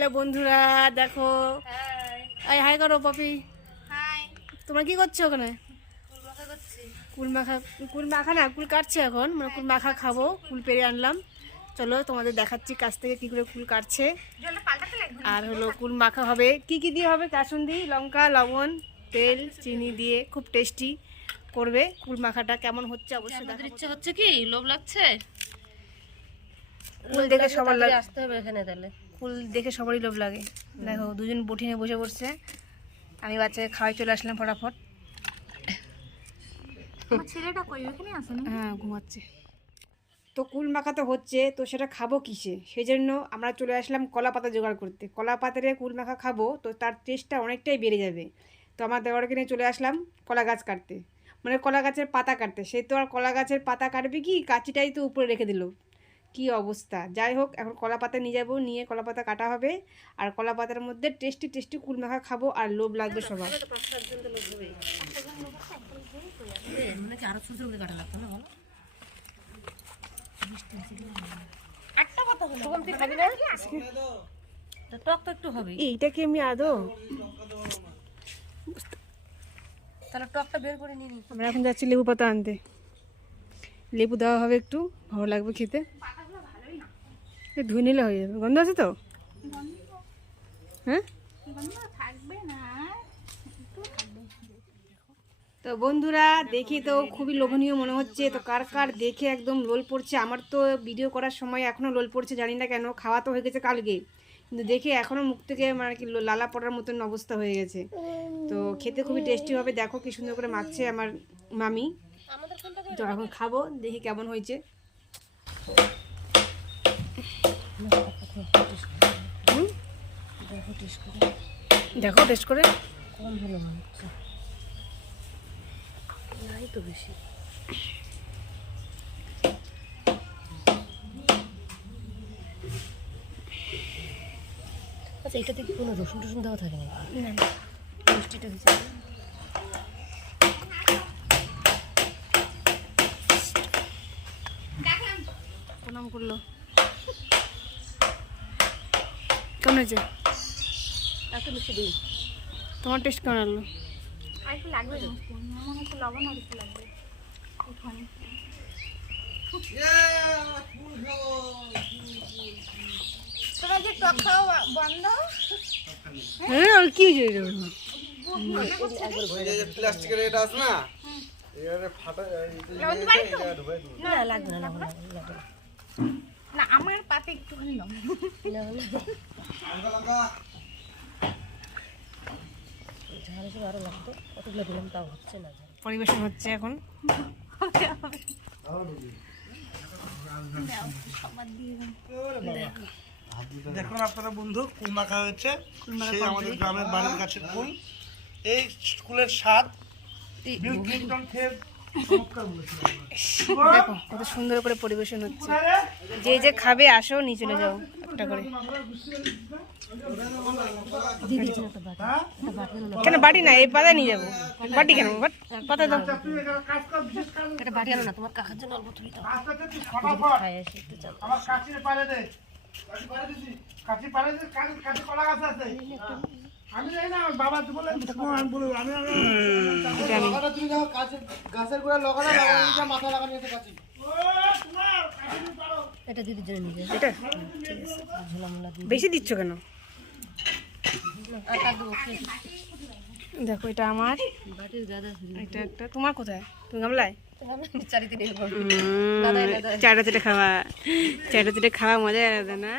Hello বন্ধুরা দেখো। এই হাই করো পপি। হাই তোমরা কি করছ ওখানে? কুল মাখা কুল মাখা না কুল কাটছে এখন। মানে কুল মাখা খাব কুল পেরে আনলাম। চলো তোমাদের দেখাচ্ছি কাছ থেকে কি করে কুল কাটছে। আর হলো কুল মাখা হবে। কি কি দিয়ে হবে? কাসুন্দি লঙ্কা লবণ তেল চিনি দিয়ে খুব টেস্টি করবে কুল মাখাটা কেমন হচ্ছে অবশ্যই আপনাদের দেখাবো। ইচ্ছে হচ্ছে কি? লোভ লাগছে? কুল দেখে সবার লাগে আসতে হবে এখানে তাহলে। ফুল দেখে সবারই লোভ লাগে। দেখো দুজন বটিনে বসে পড়ছে। আমি বাচ্চাকে খাওয়াই চলে আসলাম ফটাফট। আমার ছেলেটা কই? ওখানে আছে হ্যাঁ ঘুমাচ্ছে। তো কুল মাখা তো হচ্ছে তো সেটা খাব কিসে? সেই জন্য আমরা চলে আসলাম কলা পাতা জোগাড় করতে। কলা পাতারে কুল মাখা খাব তো তার টেস্টটা অনেকটাই বেড়ে যাবে। তো আমার দেওয়ারকে নিয়ে চলে আসলাম কলা গাছ কাটতে। মানে কলা গাছের পাতা কাটতে। সে তো আর কলা গাছের পাতা কাটবে কি? কাঁচিটাই তো উপরে রেখে দিল। কি অবস্থা? যাই হোক এখন কলা পাতা নিয়ে যাব নিয়ে কলা পাতা কাটা হবে। আর কলা পাতার মধ্যে টেস্টি টেস্টি কুল মাখা খাব আর লোভ লাগবে সবার। মানে কি আরও ছোট ছোট করে কাটা লাগতো না বলো? একটা কথা হলো তখন তুই খাবি না? তো টক তো একটু হবে এইটা কি আমি আদৌ? তাহলে টকটা বের করে নিয়ে আমরা এখন যাচ্ছি লেবু পাতা আনতে। লেবু দেওয়া হবে একটু ভালো লাগবে খেতে। ধুয়ে নিলে হয়ে যাবে। গন্ধ আছে তো? হ্যাঁ? তো বন্ধুরা, দেখি তো খুবই লোভনীয় মনে হচ্ছে। তো কার কার দেখে একদম লোল পড়ছে? আমার তো ভিডিও করার সময় এখনও লোল পড়ছে, জানি না কেন। খাওয়া তো হয়ে গেছে কালকে। কিন্তু দেখে এখনও মুখ থেকে মানে কি লালা পড়ার মতন অবস্থা হয়ে গেছে। তো খেতে খুবই টেস্টি হবে। দেখো কি সুন্দর করে মাখছে আমার মামি। তো এখন খাব, দেখি কেমন হয়েছে? দেখো টেস্ট করে। কম হলো মনে হচ্ছে। নাই তো বেশি। আচ্ছা এটাতে কি কোনো রসুন টসুন দেওয়া থাকে না। মিষ্টিটা হয়েছে। প্রণাম করল। যে? টক খাওয়া বন্ধ? হ্যাঁ আর কি হয়েছে প্লাস্টিকের এটা আছে না? ফাটা লাগবে না লাগবে না। না আমার পাতে একটুখানি লবণ। ঝাল হিসেবে আরও লাগতো কতগুলো দিলাম তাও হচ্ছে না পরিবেশন হচ্ছে এখন। দেখুন আপনারা বন্ধু কুল মাখা হয়েছে সেই আমাদের গ্রামের বাড়ির কাছে কুল এই স্কুলের স্বাদ বিল ক্লিন্টন খেয়ে। দেখো কত সুন্দর করে পরিবেশন হচ্ছে। যে যে খাবে আসো নিয়ে চলে যাও একটা করে? কেন বাটি না এই পাতা নিয়ে যাব। বাটি কেন? বাট পাতা দাও। নেই। এটা বাড়ি আনো না তোমার কাকার জন্য অল্প তুলি দাও। একটু চাল। আমার কাছে পারে দে। কাছে পারে দিছি। দে কাছে কাছে কলা গাছ আছে। এটা দিদির জন্য এটা? বেশি দিচ্ছ কেন? দেখো এটা আমার। এটা একটা তোমার কোথায়? তুমি গামলায়? চারিতে নিয়ে খাওয়া চাটা চেটে খাওয়া মজা আলাদা না?